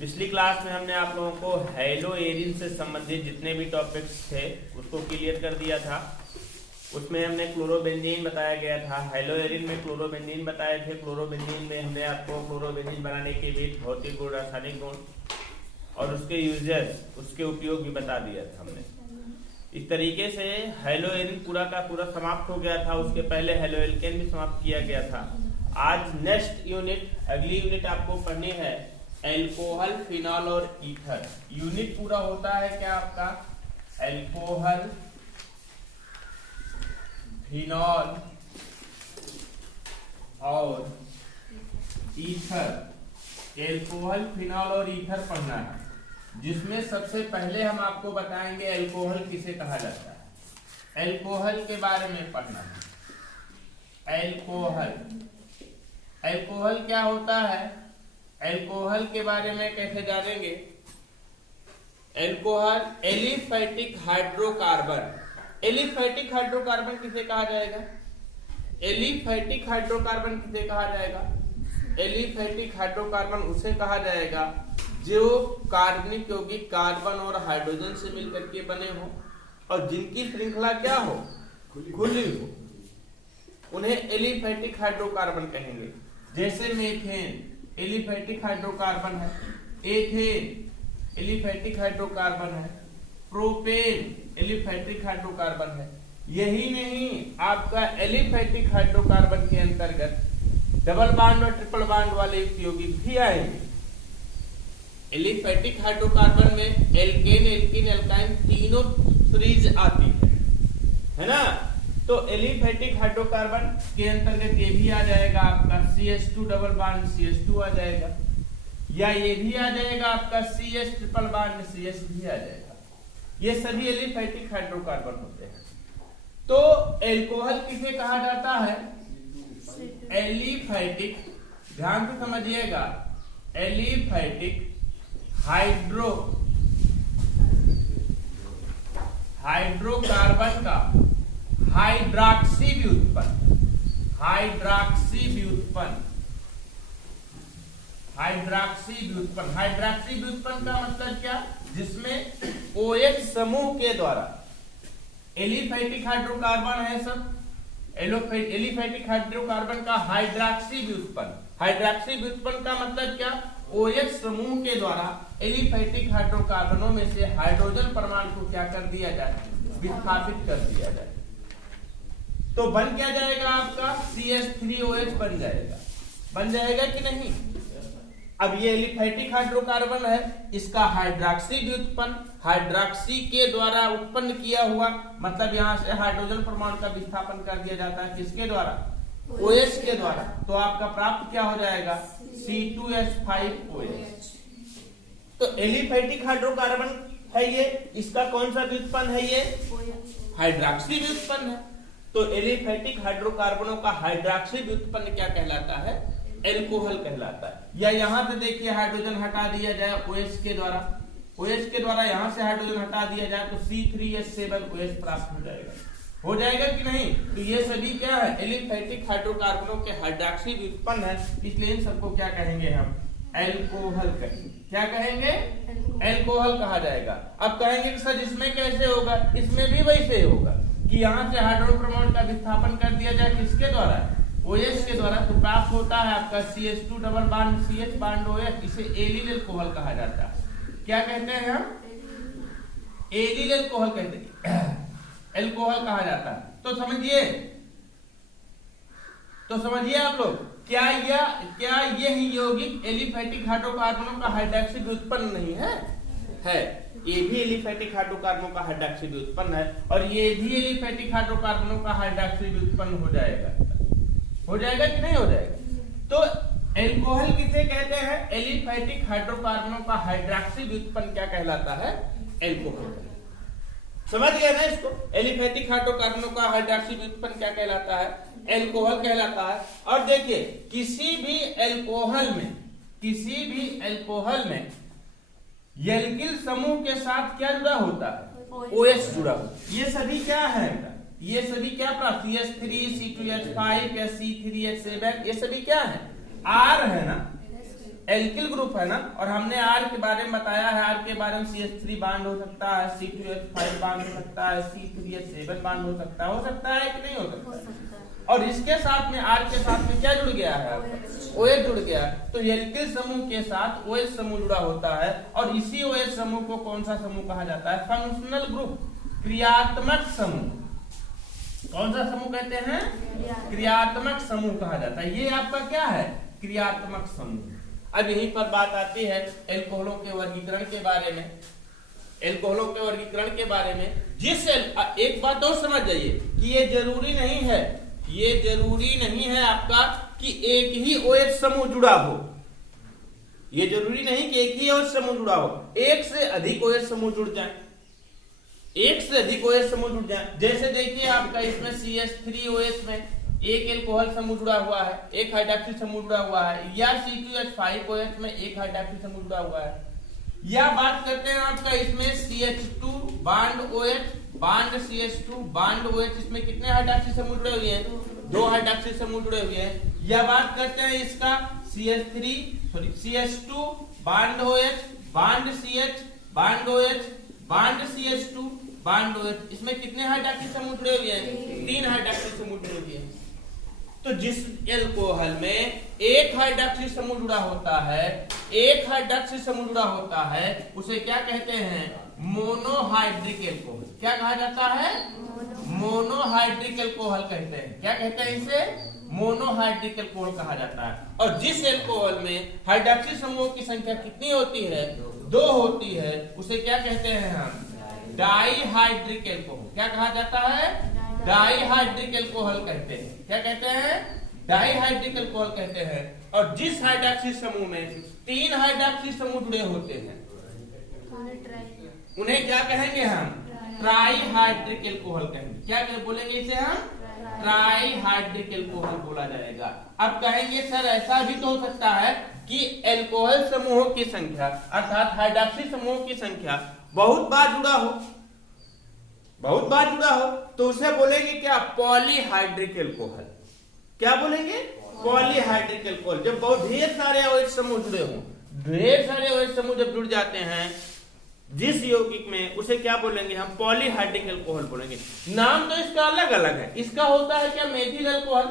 पिछली क्लास में हमने आप लोगों को हैलो एरिन से संबंधित जितने भी टॉपिक्स थे उसको क्लियर कर दिया था। उसमें हमने क्लोरोबेंजीन बताया गया था, हैलो एरिन में क्लोरोबेंजीन बताए थे। क्लोरोबेंजीन में हमने आपको क्लोरोबेंजीन बनाने के विधि, भौतिक गुण, रासायनिक गुण और उसके यूजेस, उसके उपयोग भी बता दिया था हमने। इस तरीके से हैलो एरिन पूरा का पूरा समाप्त हो गया था। उसके पहले हैलो एल्केन भी समाप्त किया गया था। आज नेक्स्ट यूनिट, अगली यूनिट आपको पढ़नी है एल्कोहल, फिनॉल और ईथर। यूनिट पूरा होता है क्या आपका? एल्कोहल, फिनॉल और ईथर। एल्कोहल, फिनॉल और ईथर पढ़ना है, जिसमें सबसे पहले हम आपको बताएंगे एल्कोहल किसे कहा जाता है। एल्कोहल के बारे में पढ़ना है। एल्कोहल, एल्कोहल क्या होता है, एल्कोहल के बारे में कैसे जानेंगे? Alcohol aliphatic hydrocarbon. Aliphatic hydrocarbon किसे कहा जाएगा? एलिफैटिक हाइड्रोकार्बन किसे कहा जाएगा? एलिफैटिक हाइड्रोकार्बन उसे कहा जाएगा जो कार्बनिक यौगिक कार्बन और हाइड्रोजन से मिलकर के बने हो और जिनकी श्रृंखला क्या हो? खुली हो, उन्हें एलिफैटिक हाइड्रोकार्बन कहेंगे। जैसे मीथेन एलिफैटिक हाइड्रोकार्बन है, एथेन एलिफैटिक हाइड्रोकार्बन है, प्रोपेन एलिफैटिक हाइड्रोकार्बन है। यही नहीं, आपका एलिफैटिक हाइड्रोकार्बन के अंतर्गत डबल बॉन्ड और ट्रिपल बॉन्ड वाले यौगिक भी आएंगे। एलिफैटिक हाइड्रोकार्बन में एल्केन, एल्कीन, एल्काइन तीनों सीरीज आती है ना। तो एलिफैटिक हाइड्रोकार्बन के अंतर्गत ये भी आ जाएगा आपका CH2 डबल बॉन्ड CH2 आ जाएगा, या ये भी आ जाएगा आपका CH ट्रिपल बॉन्ड CH भी आ जाएगा। ये सभी एलिफैटिक हाइड्रोकार्बन होते हैं। तो एल्कोहल किसे कहा जाता है? एलिफैटिक, ध्यान से समझिएगा, एलिफैटिक हाइड्रोकार्बन का हाइड्रॉक्सी व्युत्पन्न, हाइड्रॉक्सी व्युत्पन्न, हाइड्रॉक्सी व्युत्पन्न। हाइड्रॉक्सी व्युत्पन्न का मतलब क्या? जिसमें OH समूह के द्वारा, एलिफैटिक हाइड्रोकार्बन है सब, एलिफैटिक हाइड्रोकार्बन का हाइड्रॉक्सी व्युत्पन्न। हाइड्रॉक्सी व्युत्पन्न का मतलब क्या? OH समूह के द्वारा एलिफैटिक हाइड्रोकार्बनों में से हाइड्रोजन परमाणु को क्या कर दिया जाए? विस्थापित कर दिया जाए। तो बन क्या जाएगा आपका? CH3OH बन जाएगा। बन जाएगा कि नहीं? अब ये एलिफैटिक हाइड्रोकार्बन है, इसका हाइड्रॉक्सी व्युत्पन्न, हाइड्रॉक्सी के द्वारा उत्पन्न किया हुआ, मतलब यहां से हाइड्रोजन परमाणु का विस्थापन कर दिया जाता है। किसके द्वारा? OH के द्वारा। तो आपका प्राप्त क्या हो जाएगा? C2H5OH। तो एलिफैटिक हाइड्रोकार्बन है ये, इसका कौन सा व्युत्पन्न है? ये हाइड्रॉक्सी व्युत्पन्न है। तो एलिफैटिक हाइड्रोकार्बनों का हाइड्रॉक्सी व्युत्पन्न क्या कहलाता है? एल्कोहल कहलाता है। या यहां से देखिए हाइड्रोजन हटा दिया जाए OH के द्वारा, OH के द्वारा यहां से हाइड्रोजन हटा दिया जाए तो C3H7OH प्राप्त हो जाएगा। हो जाएगा कि नहीं? तो ये सभी क्या है? एलिफैटिक हाइड्रोकार्बनों के हाइड्रॉक्सी व्युत्पन्न है, इसलिए इन सबको क्या कहेंगे हम? एल्कोहल कहेंगे। क्या कहेंगे? एल्कोहल कहा जाएगा। अब कहेंगे कि सर इसमें कैसे होगा? इसमें भी वैसे होगा कि यहाँ से हाइड्रोजन परमाणु का विस्थापन कर दिया जाए, किसके द्वारा? OH के द्वारा। तो प्राप्त होता है आपका CH2 double bond CH bond OH। इसे एलिल एल्कोहल कहा जाता है। क्या कहते हैं हम? एलिल एल्कोहल कहते हैं, एल्कोहल कहा जाता है। तो समझिए आप लोग, क्या यह यौगिक एलिफैटिक हाइड्रोकार्बनों का हाइड्रॉक्सी व्युत्पन्न नहीं है? है। ये भी एलिफैटिक हाइड्रोकार्बनों का हाइड्रॉक्सी व्युत्पन्न है और ये भी एलिफैटिक हाइड्रोकार्बनों का हाइड्रॉक्सी व्युत्पन्न हो जाएगा। हो जाएगा कि नहीं हो जाएगा? तो एल्कोहल किसे कहते हैं? एलिफैटिक हाइड्रोकार्बनों का हाइड्रॉक्सी व्युत्पन्न क्या कहलाता है? एल्कोहल। समझ गए ना इसको? एलिफैटिक हाइड्रोकार्बनों का हाइड्रॉक्सी व्युत्पन्न क्या कहलाता है? एल्कोहल कहलाता है। और देखिए किसी भी एल्कोहल में एल्किल समूह के साथ क्या जुड़ा होता है? OH जुड़ा होता है। ये सभी क्या है? ये सभी क्या प्राप्त? CH3, C2H5 या C3H7, ये सभी क्या है? R है ना। एल्किल ग्रुप है ना, और हमने आर के बारे में बताया है, आर के बारे में CH3 बांड हो सकता है, C2H5 बांड हो सकता है, C3H7 बांड हो सकता है कि नहीं हो सकता है? और इसके साथ में आर के साथ में क्या जुड़ गया है? OH जुड़ गया है। तो एल्किल समूह के साथ OH समूह जुड़ा होता है, और इसी OH समूह को कौन सा समूह कहा जाता है? फंक्शनल ग्रुप, क्रियात्मक समूह। कौन सा समूह कहते हैं? क्रियात्मक समूह कहा जाता है। ये आपका क्या है? क्रियात्मक समूह। अब यहीं पर बात आती है एल्कोहलों के वर्गीकरण के बारे में। एल्कोहलों के वर्गीकरण के बारे में एक बात और समझ जाइए कि ये जरूरी नहीं है आपका कि एक ही OH समूह जुड़ा हो। ये जरूरी नहीं कि एक ही OH समूह जुड़ा हो, एक से अधिक OH समूह जुड़ जाए, एक से अधिक OH समूह जुड़ जाए। जैसे देखिए आपका इसमें CH3OH में एक एल्कोहल समूह जुड़ा हुआ है, एक हाइड्रॉक्सिल समूह जुड़ा हुआ है, या C2H5OH में एक हाइड्रॉक्सिल समूह जुड़ा हुआ है। या बात करते हैं आपका इसमें CH2 bond OH bond CH2 bond OH, इसमें कितने हाइड्रॉक्सिल समूह जुड़े हुए हैं? 2 हाइड्रॉक्सिल समूह जुड़े हुए हैं। या बात करते हैं इसका CH2 bond OH bond CH bond OH bond CH2 bond OH, इसमें कितने हाइड्रॉक्सिल समूह जुड़े हुए हैं? 3 हाइड्रॉक्सिल समूह जुड़े हुए हैं। तो जिस एल्कोहल में एक हाइड्रॉक्सिल समूह जुड़ा होता है, एक हाइड्रॉक्सिल समूह जुड़ा होता है, उसे क्या कहते हैं? Monohydric alcohol. क्या कहा जाता है? मोनोहाइड्रिक एल्कोहल कहते हैं। क्या कहते हैं इसे? मोनोहाइड्रिक एल्कोहल कहा जाता है। और जिस एल्कोहल में हाइड्रॉक्सिल समूहों की संख्या कितनी होती है? 2 होती है, उसे क्या कहते हैं हम? Dihydric alcohol. क्या कहा जाता है? डाईहाइड्रिक एल्कोहल कहते हैं। क्या कहते हैं? डाईहाइड्रिक एल्कोहल कहते हैं। और जिस हाइड्रॉक्सिल समूह में 3 हाइड्रॉक्सिल समूह जुड़े होते हैं, उन्हें क्या कहेंगे हम? ट्राईहाइड्रिक एल्कोहल कहेंगे। क्या बोलेंगे इसे हम? ट्राईहाइड्रिक एल्कोहल बोला जाएगा। अब कहेंगे सर ऐसा भी तो हो सकता है कि एल्कोहल समूहों की संख्या अर्थात हाइड्रॉक्सिल समूहों की संख्या बहुत बार जुड़ा हो, तो उसे बोलेंगे क्या? Polyhydric alcohol. क्या बोलेंगे? Polyhydric alcohol. जब बहुत ढेर सारे OH समूह जुड़े हों, ढेर सारे OH समूह जब जुड़ जाते हैं जिस यौगिक में, उसे क्या बोलेंगे हम? पॉलीहाइड्रिक एल्कोहल बोलेंगे। नाम तो इसका अलग अलग है। इसका होता है क्या? Methyl alcohol.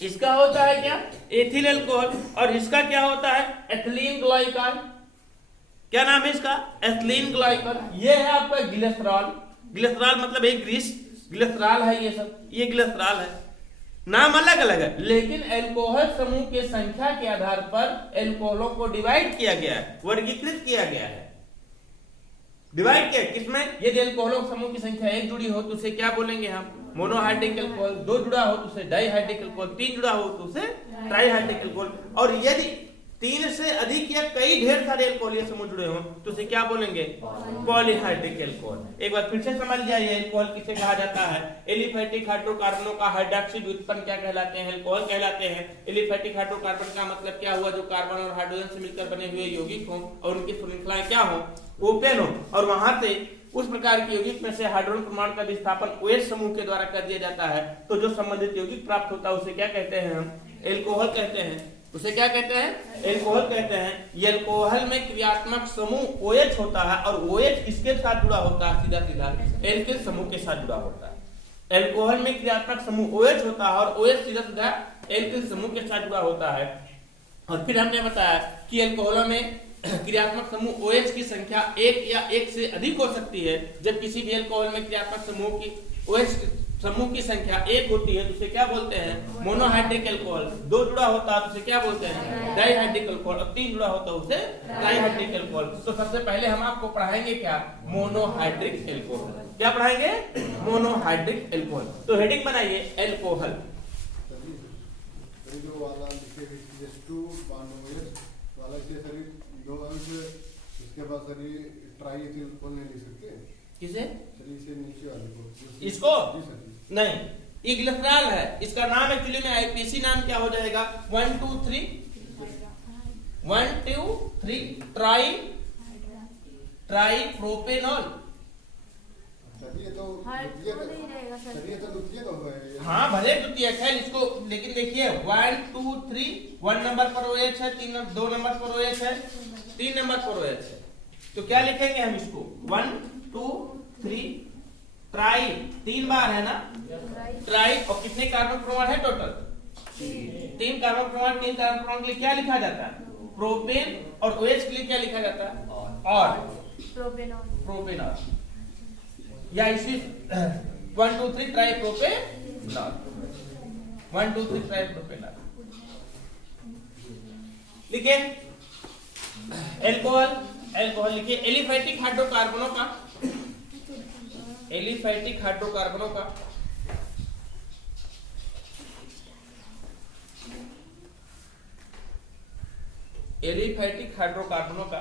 इसका होता है क्या? Ethyl alcohol. और इसका क्या होता है? Ethylene glycol. क्या नाम है इसका? Ethylene glycol. ये है आपका ग्लिसरॉल। ग्लिसरॉल मतलब एक ग्रीस, ग्लिसरॉल है ये सब, ये ग्लिसरॉल है। नाम अलग अलग है, लेकिन एल्कोहल समूह के संख्या के आधार पर एल्कोहलों को डिवाइड किया गया है, वर्गीकृत किया गया है। डिवाइड किया किसमें? यदि एल्कोहलों समूह की संख्या 1 जुड़ी हो तो उसे क्या बोलेंगे हम? Monohydric alcohol. 2 जुड़ा हो तो उसे डाईहाइड्रिक एल्कोहल। 3 जुड़ा हो तो उसे ट्राईहाइड्रिक एल्कोहल। और यदि 3 से अधिक या कई ढेर सारे एल्कोहल समूह जुड़े हो तो उसे क्या बोलेंगे? Polyhydric alcohol. एक बार फिर से समझ जाइए एल्कोहल किसे कहा जाता है। एलिफेटिक हाइड्रोकार्बनों का हाइड्रॉक्सी व्युत्पन्न क्या कहलाते हैं? एल्कोहल कहलाते हैं। एलिफेटिक हाइड्रोकार्बन का मतलब क्या हुआ? जो कार्बन और हाइड्रोजन से मिलकर बने हुए यौगिक हों और उनकी श्रृंखलाएं क्या हो? ओपन हो, और वहां से उस प्रकार के यौगिक में से हाइड्रोजन परमाणु का विस्थापन OH समूह के द्वारा कर दिया जाता है। तो जो संबंधित यौगिक प्राप्त होता है उसे क्या कहते हैं हम? एल्कोहल कहते हैं। उसे क्या कहते हैं? एल्कोहल कहते हैं। ये एल्कोहल में क्रियात्मक समूह OH होता है, और OH किसके साथ जुड़ा होता है? सीधा सीधा एल्किल समूह के साथ जुड़ा होता है। एल्कोहल में क्रियात्मक समूह OH होता है, और OH सीधा सीधा एल्किल समूह के साथ जुड़ा होता है। और फिर हमने बताया कि एल्कोहलों में क्रियात्मक समूह OH की संख्या 1 या 1 से अधिक हो सकती है। जब किसी भी एल्कोहल में क्रियात्मक समूह की OH समूह की संख्या 1 होती है तो उसे क्या बोलते हैं? Monohydric alcohol. 2 जुड़ा होता है तो उसे क्या बोलते हैं? Dihydric alcohol. और 3 जुड़ा होता है उसे ट्राईहाइड्रिक एल्कोहल। तो सबसे पहले हम आपको पढ़ाएंगे क्या? Monohydric alcohol. क्या पढ़ाएंगे? Monohydric alcohol. तो हेडिंग बनाइए एल्कोहल। इसके बाद सर ये ट्राईएथिल एल्कोहल नहीं लिख सकते? किसे? इसे नीचे वाले को। इसको? नहीं, ये ग्लिसरॉल है। इसका नाम एक्चुअली में आईपीसी नाम क्या हो जाएगा? 1 2 3 ट्राई प्रोपेनॉल। सर ये तो हाइट द्वितीय तो नहीं रहेगा सर सर। ये तो द्वितीय तो है। हाँ भले द्वितीय है इसको, लेकिन देखिए 1 2 3 1 नंबर पर OH है, 2 नंबर पर OH है, 3 नंबर पर OH है, तो क्या लिखेंगे हम इसको 1 2 3 ट्राई, 3 बार है ना ट्राई। और कितने कार्बन परमाणु है टोटल? 3 कार्बन परमाणु। 3 कार्बन परमाणु के लिए क्या लिखा जाता है? प्रोपेन। और OH के लिए क्या लिखा जाता है? और प्रोपेनॉल। प्रोपेनॉल, या इसी 1 2 3 ट्राई प्रोपेनॉल, 1 2 3 ट्राई प्रोपेनॉल। लिखे एल्कोहल, एल्कोहल लिखिए। एलिफैटिक हाइड्रोकार्बनों का, एलिफैटिक हाइड्रोकार्बनों का एलिफैटिक हाइड्रोकार्बनों का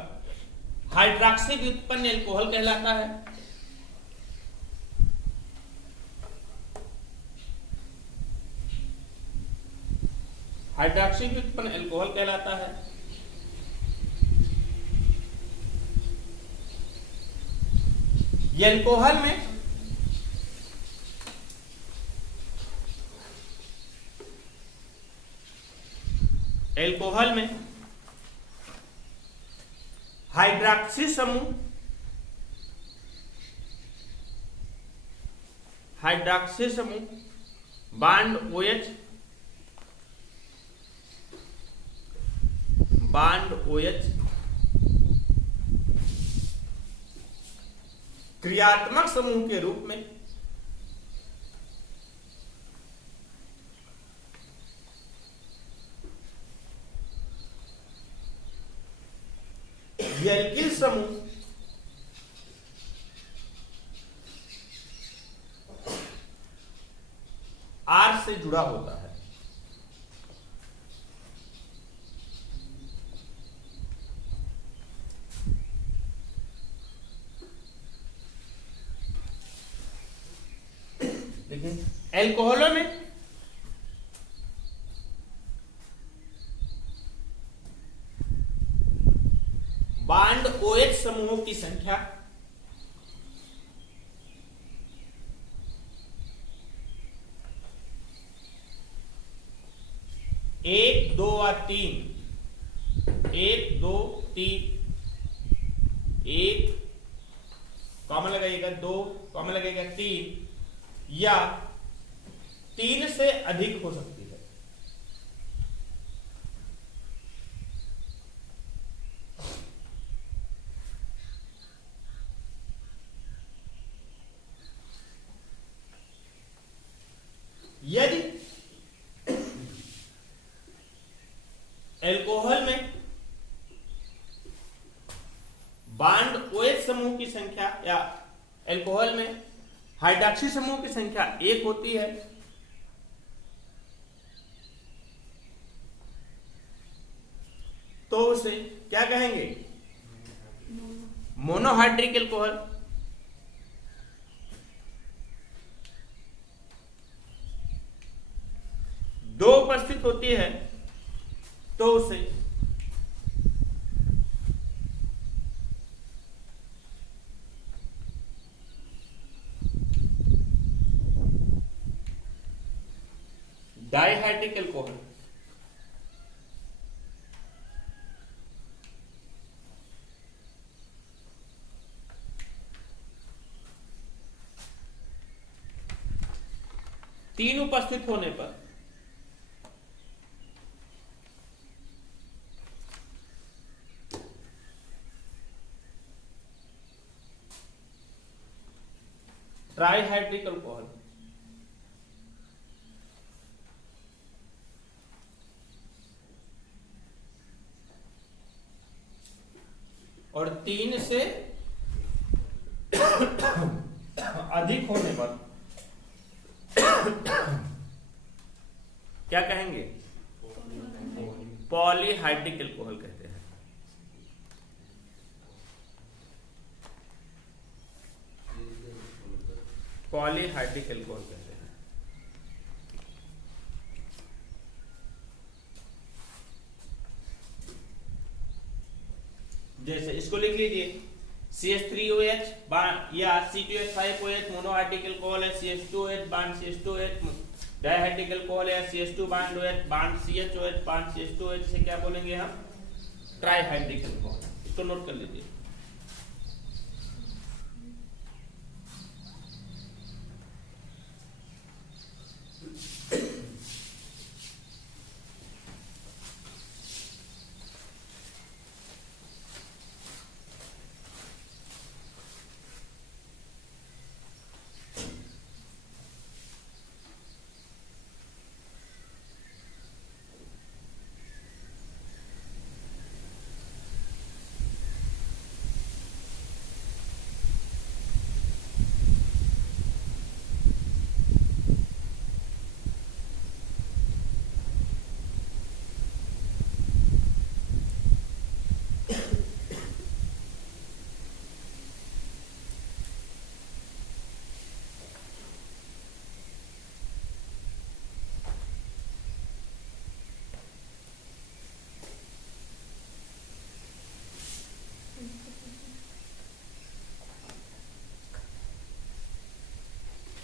हाइड्रॉक्सी व्युत्पन्न एल्कोहल कहलाता है। हाइड्रॉक्सी व्युत्पन्न एल्कोहल कहलाता है। एल्कोहल में एल्कोहल में हाइड्रॉक्सी समूह, हाइड्रॉक्सी समूह बांड OH, बांड OH क्रियात्मक समूह के रूप में एल्किल समूह R से जुड़ा होता है। लेकिन एल्कोहलों में बांड OH समूहों की संख्या 1 2 और 3, 1 2 3, 1 कॉमन लगाइएगा, 2 कॉमन लगाइएगा, 3 या 3 से अधिक हो सकती है। यदि एल्कोहल में बांड OH समूह की संख्या या एल्कोहल में हाइड्रॉक्सी समूह की संख्या 1 होती है, तो उसे क्या कहेंगे? Monohydric alcohol. दो उपस्थित होती है तो उसे डाइहाइड्रिक एल्कोहल। तीन उपस्थित होने पर ट्राइहाइड्रिक अल्कोहल। और 3 से अधिक होने पर क्या कहेंगे? पॉलीहाइड्रिक एल्कोहल कहते हैं। पॉलीहाइड्रिक एल्कोहल कहते हैं। जैसे इसको लिख लीजिए, CH3OH या C2H5OH मोनोहाइड्रिक अल्कोहल है, CH2OH bond CH2OH dihydric alcohol है, CH2 bond OH bond CHOH bond CH2OH, इसे क्या बोलेंगे हम? Trihydric alcohol. इसको नोट कर लीजिए।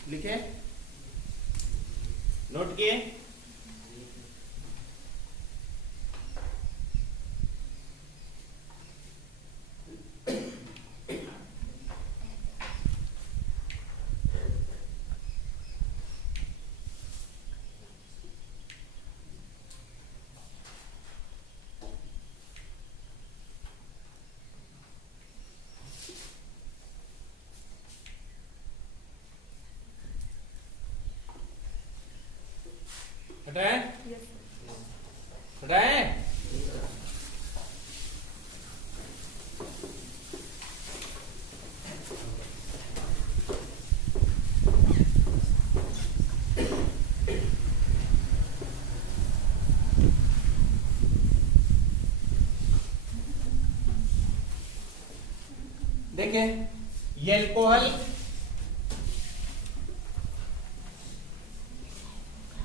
लिखे, नोट किए? हटाए? हटाए? देखिए ये अल्कोहल,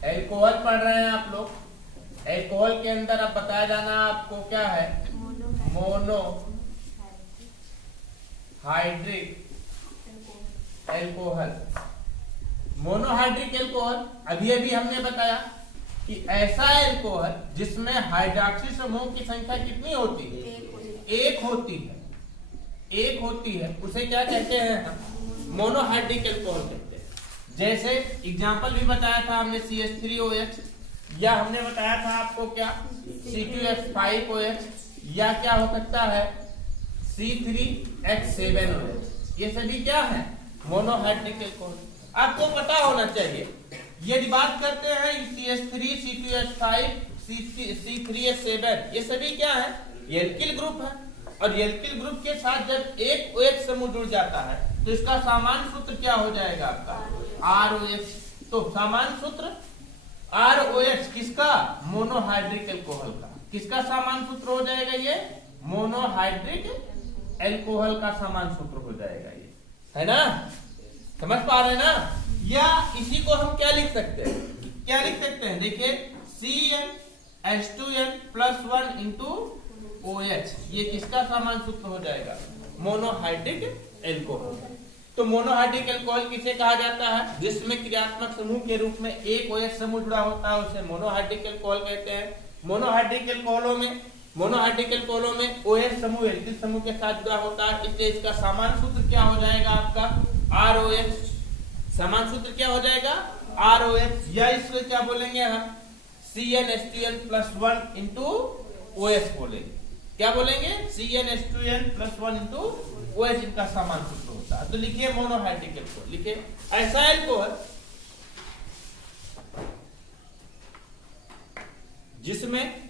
एल्कोहल पढ़ रहे हैं आप लोग। एल्कोहल के अंदर अब बताया जाना आपको क्या है? Mono hydric alcohol. Monohydric alcohol अभी अभी हमने बताया कि ऐसा एल्कोहल जिसमें हाइड्रोक्सी समूह की संख्या कितनी होती है? एक होती है। एक होती है, उसे क्या कहते हैं हम? मोनोहाइड्रिक एल्कोहल कहते हैं। जैसे एग्जांपल भी बताया था हमने CH3OH, या हमने बताया था आपको क्या? C2H5OH, या क्या हो सकता है? C3H7OH। ये सभी क्या है? Monohydric alcohol. आपको पता होना चाहिए। यदि बात करते हैं CH3, C2H5, C3H7, ये सभी क्या है? ये एल्किल ग्रुप है। और एल्किल ग्रुप के साथ जब एक OH समूह जुड़ जाता है तो इसका सामान्य सूत्र क्या हो जाएगा आपका? ROH। तो सामान्य सूत्र ROH किसका? मोनोहाइड्रिक एल्कोहल का। किसका सामान्य सूत्र हो जाएगा? ये मोनोहाइड्रिक एल्कोहल का सामान्य सूत्र हो जाएगा ये, है ना? समझ पा रहे हैं ना? या इसी को हम क्या लिख सकते हैं? क्या लिख सकते हैं? देखिए CnH2n+1 इंटू OH, ये किसका सामान्य सूत्र हो जाएगा? Monohydric alcohol. तो मोनोहाइड्रिक एल्कोहल किसे कहा जाता है? जिसमें क्रियात्मक समूह के रूप में एक OH समूह जुड़ा होता है, उसे मोनोहाइड्रिक एल्कोहल कहते हैं। मोनोहाइड्रिक एल्कोहलों में OH समूह एल्किल समूह के साथ जुड़ा होता है, इसलिए इसका सामान्य सूत्र क्या हो जाएगा आपका? ROH। सामान्य सूत्र क्या हो जाएगा? ROH। या इसको क्या बोलेंगे हम? CnH2n+1 इंटू OH बोलेंगे। क्या बोलेंगे? CnH2n+1 इंटू OH इनका सामान्य सूत्र होता है। तो लिखिए मोनोहाइड्रिक एल्कोहल। लिखिए ऐसा एल्कोहल जिसमें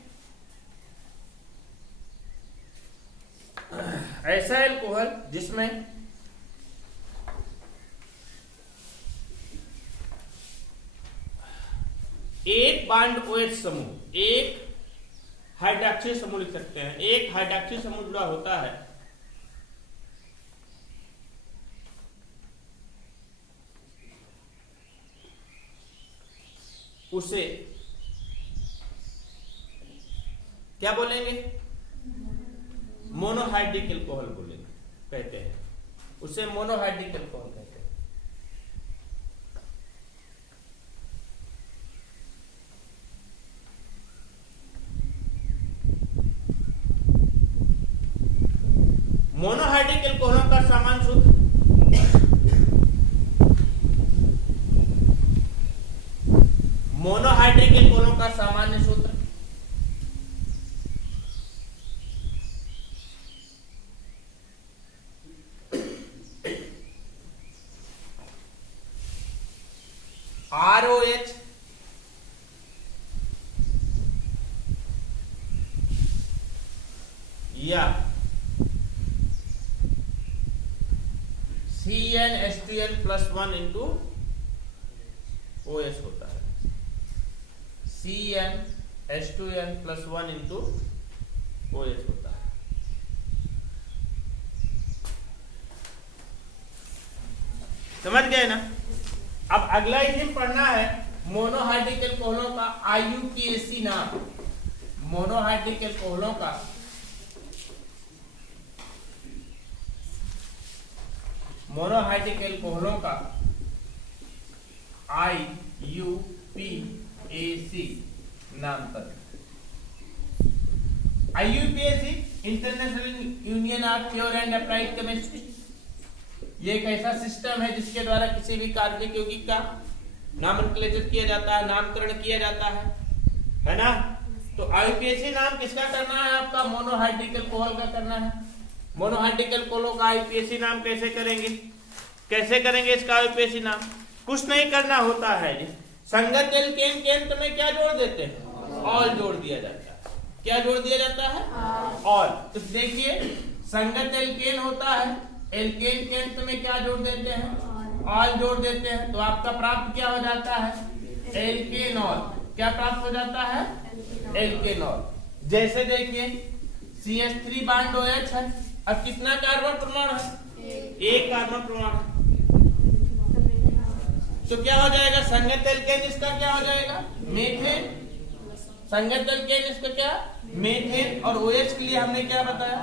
एक बांड OH समूह, एक हाइड्रोक्सी समूह लिख सकते हैं, एक हाइड्रोक्सी समूह जुड़ा होता है, उसे क्या बोलेंगे? मोनोहाइड्रिक एल्कोहल बोलेंगे। कहते हैं, उसे मोनोहाइड्रिक अल्कोहल कहते हैं। मोनोहाइड्रिक अल्कोहलों का सामान्य सूत्र मोनोहाइड्रिक अल्कोहलों का सामान्य सूत्र ROH या CnH2n+1 इंटू OH होता है। CnH2n+1 इंटू OH होता है। समझ गए ना? अब अगला इसे पढ़ना है मोनोहाइड्रिक अल्कोहलों का IUPAC नाम। मोनोहाइड्रिक अल्कोहलों का मोनोहाइड्रिक अल्कोहलों का IUPAC नाम पर। IUPAC international union of pure and applied chemistry, ये एक ऐसा सिस्टम है जिसके द्वारा किसी भी कार्बनिक यौगिक का नामकरण किया जाता है, नामकरण किया जाता है ना? तो IUPAC नाम किसका करना है? आपका मोनोहाइड्रिक अल्कोहल का करना है। मोनोहाइड्रिक अल्कोहलों का IUPAC नाम कैसे करेंगे? कैसे करेंगे इसका IUPAC नाम? कुछ नहीं करना होता है जी, संगत एल्केन के अंत में क्या जोड़ देते हैं? ऑल जोड़ दिया जाता है। क्या जोड़ दिया जाता है? ऑल। तो देखिए संगत एल्केन होता है, एल्केन के अंत में क्या जोड़ देते हैं? ऑल जोड़ देते हैं। तो आपका प्राप्त क्या हो जाता है? एल्केनॉल। क्या प्राप्त हो जाता है? एल्केनॉल। जैसे देखिए CH3 बांड OH है, अब कितना कार्बन प्रमाण है? एक कार्बन प्रमाण है। तो क्या हो जाएगा? संगत एल्केन इसका क्या हो जाएगा? मीथेन। संगत एल्केन इसका क्या? मीथेन। और OH के लिए हमने क्या बताया?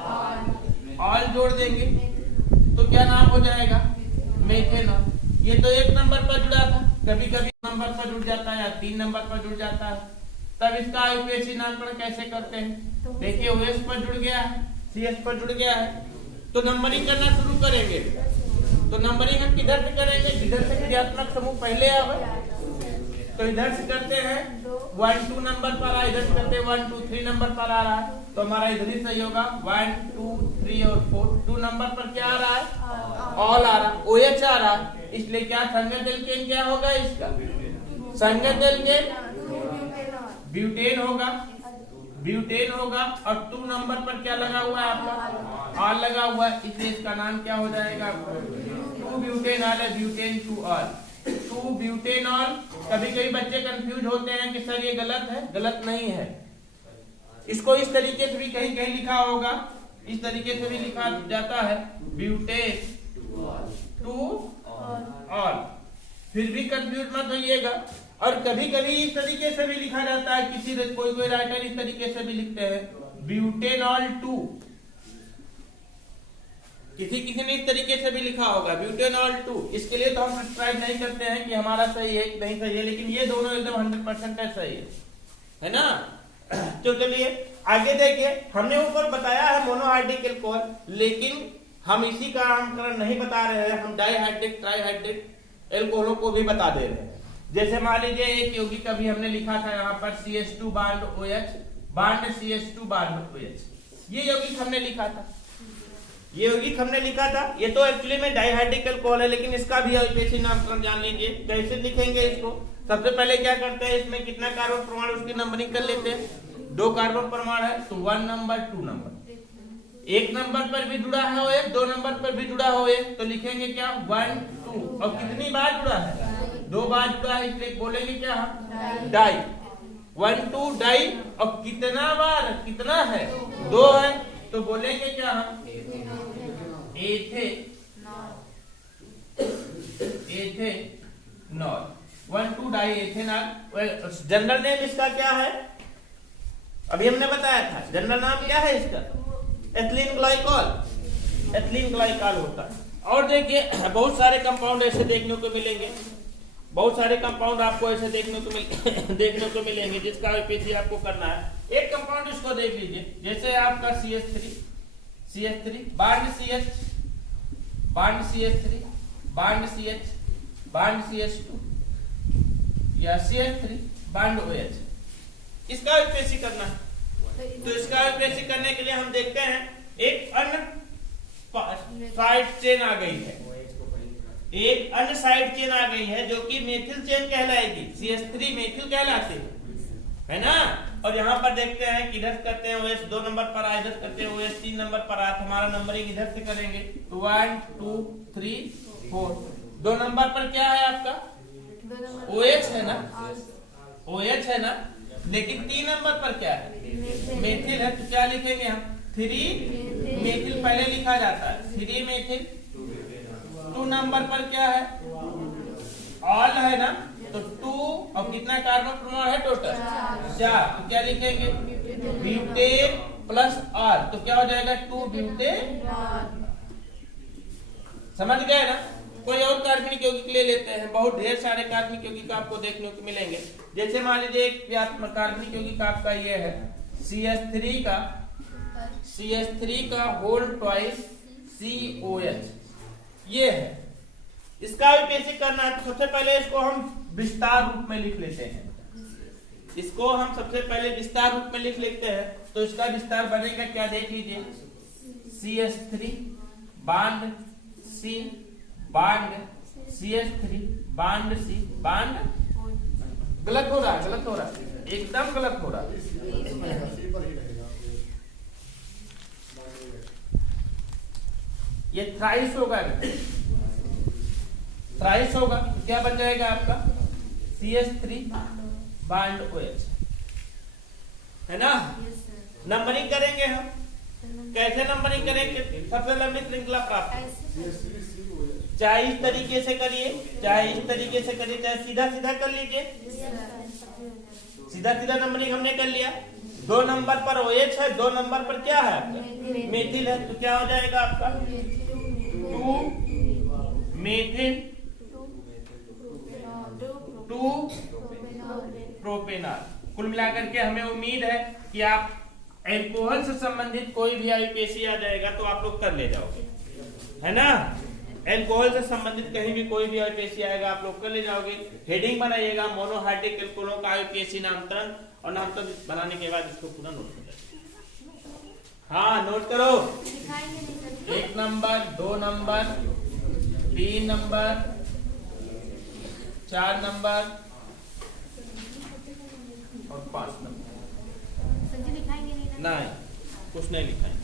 ऑल जोड़ देंगे तो क्या नाम हो जाएगा? मेथेनॉल। ये तो एक नंबर पर जुड़ा था, कभी कभी नंबर पर जुड़ जाता है या 3 नंबर पर जुड़ जाता है। तब इसका IUPAC नामकरण कैसे करते हैं? देखिए OH पर जुड़ गया है, CH पर जुड़ गया है, तो नंबरिंग करना शुरू करेंगे। तो नंबरिंग हम किधर से करेंगे? जिधर से क्रियात्मक समूह पहले आवे, तो इधर से करते हैं 1 2 नंबर पर आ, इधर से करते हैं 1 2 3 नंबर पर आ रहा है, तो हमारा इधर ही सही होगा। 1 2 3 और 4 2 नंबर पर क्या आ रहा है? ऑल आ रहा है, OH आ रहा है। इसलिए क्या संगत एल्केन क्या होगा? इसका संगत एल्केन ब्यूटेन होगा, ब्यूटेन होगा। और 2 नंबर पर क्या लगा हुआ है? आपका ऑल लगा हुआ है, इसलिए इसका नाम क्या हो जाएगा? 2 ब्यूटेनॉल है, ब्यूटेन 2 ऑल, 2 ब्यूटेनॉल। कभी कभी बच्चे कंफ्यूज होते हैं कि सर ये गलत है। गलत नहीं है, इसको इस तरीके से भी कहीं कहीं लिखा होगा, इस तरीके से भी लिखा जाता है ब्यूटेन 2 ऑल। फिर भी कंफ्यूज मत होइएगा। और कभी कभी इस तरीके से भी लिखा जाता है, किसी कोई राइटर इस तरीके से भी लिखते हैं ब्यूटेनॉल 2, किसी ने इस तरीके से भी लिखा होगा ब्यूटेनॉल 2। इसके लिए तो हम सब्सक्राइब नहीं करते हैं कि हमारा सही है कि नहीं सही है, लेकिन ये दोनों एकदम 100% सही है ना? तो चलिए आगे देखिए, हमने ऊपर बताया है मोनोहाइड्रिक अल्कोहल, लेकिन हम इसी का नामकरण नहीं बता रहे हैं, हम डाइहाइड्रिक ट्राइहाइड्रिक अल्कोहलों को भी बता दे रहे हैं। जैसे मान लीजिए एक यौगिक अभी हमने लिखा था यहाँ पर CH2 bond OH bond CH2 bond OH, ये यौगिक हमने लिखा था, ये यौगिक हमने लिखा था। ये तो एक्चुअली में डाइहाइड्रिक अल्कोहल है, लेकिन इसका भी IUPAC नामकरण जान लीजिए। कैसे लिखेंगे इसको? सबसे पहले क्या करते हैं, इसमें कितना कार्बन परमाणु उसकी नंबरिंग कर लेते हैं। 2 कार्बन परमाणु है तो 1 नंबर 2 नंबर, 1 नंबर पर भी जुड़ा है OH, 2 नंबर पर भी जुड़ा है OH, तो लिखेंगे क्या? 1 2। और कितनी बार जुड़ा है? 2 बार जुड़ा है, इसलिए बोलेंगे क्या हम? डाई। 1 2 डाई। और कितना बार? कितना है? 2 है, तो बोलेंगे क्या हम? Ethanol. 1 2 di ethanol. General name इसका क्या है? अभी हमने बताया था जनरल नाम क्या है इसका? Ethylene glycol. एथिलीन ग्लाइकॉल होता है। और देखिए बहुत सारे कंपाउंड ऐसे देखने को मिलेंगे, बहुत सारे कंपाउंड आपको ऐसे देखने को मिलेंगे जिसका आईपीसी आपको करना है। एक कंपाउंड इसको देख लीजिए, जैसे आपका CH3 bond CH, bond CH3, bond CH, bond CH2 या CH3 बांड OH, इसका आईपीसी करना है। तो इसका आईपीसी करने के लिए हम देखते हैं एक अन्य साइड चेन आ गई है, एक अन्य साइड चेन आ गई है जो कि मेथिल चेन कहलाएगी। CH3 मेथिल कहलाते है ना। और यहाँ पर देखते हैं कि इधर करते हैं OH 2 नंबर पर आया, इधर करते हैं OH 3 नंबर पर आया। हमारा नंबरिंग इधर से करेंगे 1 2 3 4। 2 नंबर पर क्या है आपका OH है ना, OH है ना। लेकिन 3 नंबर पर क्या है, मेथिल है। तो क्या लिखेंगे हम 3 मेथिल पहले लिखा जाता है, 3 मेथिल। 2 नंबर पर क्या है, ऑल है ना। तो 2 और कितना कार्बन परमाणु है टोटल 4। तो क्या लिखेंगे ब्यूटेन प्लस R, तो क्या हो जाएगा 2 ब्यूटेन। समझ गए ना। कोई और कार्बनिक यौगिक ले लेते हैं, बहुत ढेर सारे कार्बनिक यौगिक आपको देखने को मिलेंगे। जैसे मान लीजिए एक कार्बनिक यौगिक आपका ये है CH3 का होल ट्वाइस COH, ये है। इसका भी बेसिक करना है। तो सबसे पहले इसको हम विस्तार रूप में लिख लेते हैं, इसको हम सबसे पहले विस्तार रूप में लिख लेते हैं। तो इसका विस्तार बनेगा क्या, देख लीजिए CH3 bond C bond CH3 bond C bond. गलत हो रहा, गलत हो रहा, एकदम गलत हो रहा। सी पर ही रहेगा। ये थ्राइस होगा, थ्राइस होगा। तो क्या बन जाएगा आपका CH3 बांड OH, है ना। नंबरिंग करेंगे हम, कैसे नंबरिंग करेंगे, सबसे लंबी श्रृंखला प्राप्त, चाहे इस तरीके से करिए, चाहे इस तरीके से करिए, चाहे सीधा सीधा कर लीजिए। सीधा सीधा नंबरिंग हमने कर लिया। 2 नंबर पर OH है, 2 नंबर पर क्या है आपका मेथिल है। तो क्या हो जाएगा आपका 2 मेथिल 2 प्रोपेनॉल। कुल मिलाकर के हमें उम्मीद है कि आप एल्कोहल से संबंधित कोई भी आईपीसी आ जाएगा तो आप लोग कर ले जाओगे, है ना। एल्कोहल से संबंधित कहीं भी कोई भी आईपीसी आएगा आप लोग कर ले जाओगे। हेडिंग बनाइएगा मोनोहाइड्रिक एल्कोहलों का आईपीसी नामकरण, और नामकरण बनाने के बाद इसको पूरा नोट कर लीजिए। हाँ नोट करो, 1 नंबर 2 नंबर 3 नंबर 4 नंबर और 5 नंबर। नहीं, कुछ नहीं लिखाएंगे।